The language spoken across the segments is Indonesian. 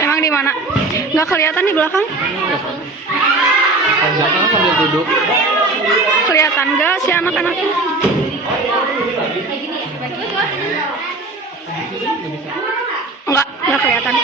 Emang di mana? Nggak kelihatan di belakang? Jangan sambil duduk. Kelihatan nggak si anak-anaknya? Nggak kelihatan.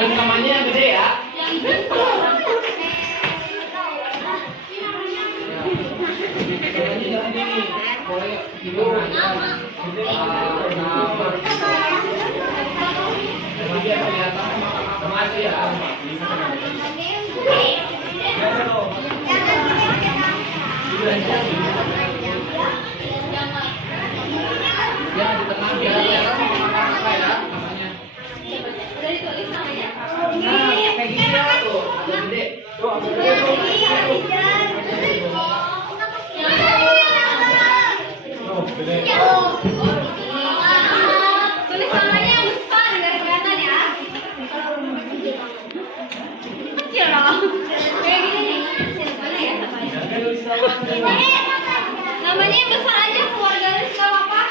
Namanya yang gede ya. Namanya yang besar aja, keluarga nggak apa-apa.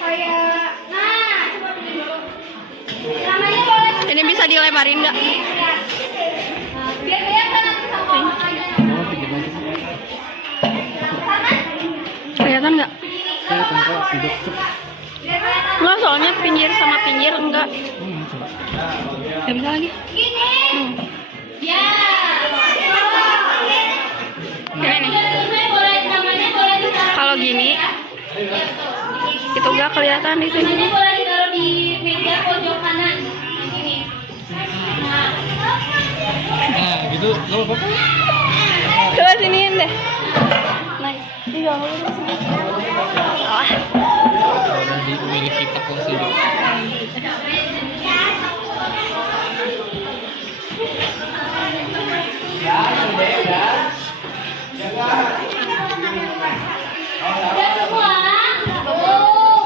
Kayak, nah, coba begini dulu. Namanya boleh. Ini bisa dilebarin nggak? Biar kelihatan nanti sama mamanya. Kelihatan nggak? Nggak, soalnya pinggir sama pinggir enggak. Nggak bisa lagi. Gini. Ya. Ini nih. Kalau gini, itu nggak kelihatan di sini. Namanya boleh ditaruh di meja pojok kanan. Gini. Nah, gitu. Lo apa? Coba siniin deh. Nice. Iya, salah. Udah dimiliki toko sini. Ya, udah. Udah semua. Oh.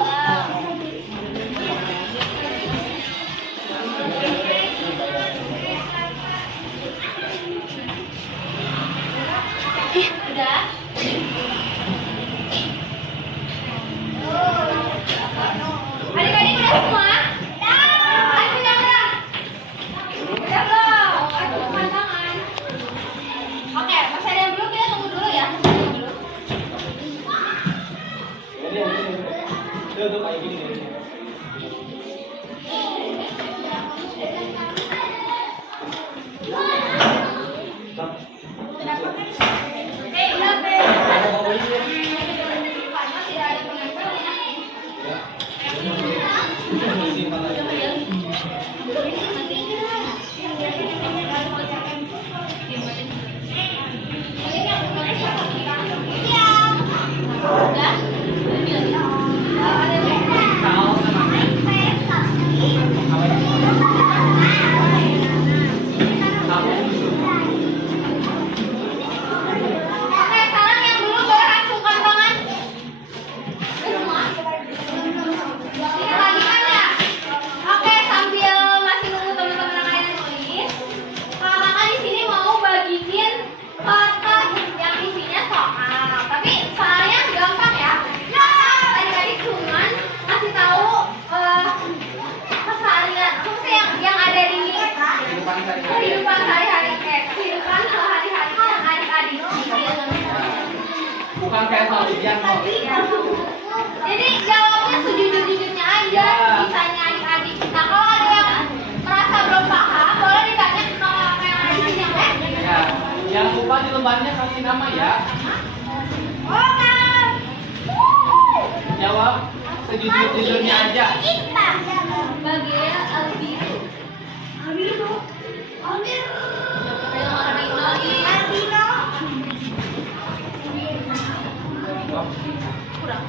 Udah. Adik-adik udah semua? Ayo udah. Udah belum? Aduh, pandangan. Oke, masih ada yang belum, kita tunggu dulu ya. Oke, sekarang yang belum boleh acungkan tangan. Semua. Kita lagi kan ya? Oke, sambil masih nunggu teman-teman yang lain nulis, kakak di sini mau bagiin kotak yang isinya soal. Tapi soalnya gampang ya. Adik-adik cuman kasih tahu keseharian, maksudnya yang ada di kehidupan sehari-hari, kehidupan sehari-harinya adik-adik. Bukan kayak soal ujian kok. Jadi jawabnya sejujur-jujurnya aja, bisanya adik-adik. Nah, kalau ada yang merasa belum paham, boleh ditanya ke kakak yang ada di sini ya, Mek? Ya, jangan lupa di lembarnya kasih nama ya. Oke. Jawab sejujur-jujurnya aja. Bagian albino. Albino. Albino. Albino. Kurang.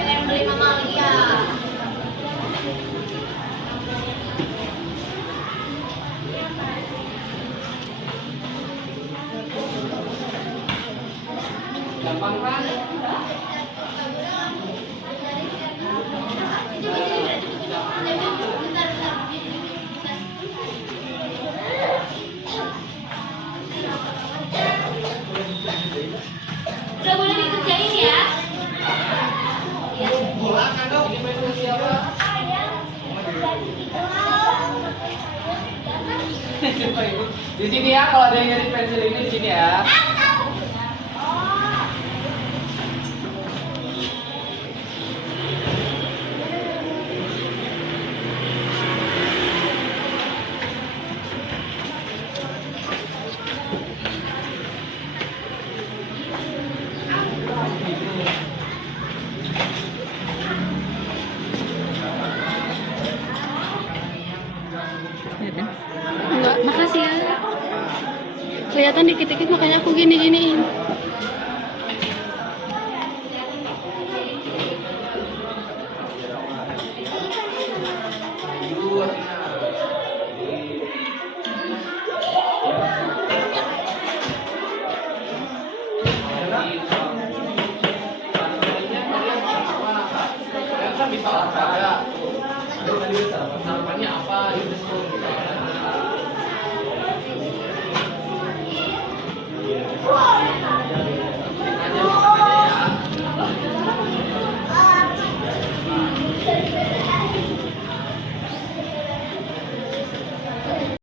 Yang beli mamalia. Gampang kan? Udah boleh dikerjain ya? Di sini ya, kalau ada yang nyari pensil ini di sini ya. Enggak, makasih ya. Kelihatan dikit-dikit makanya aku gini-giniin.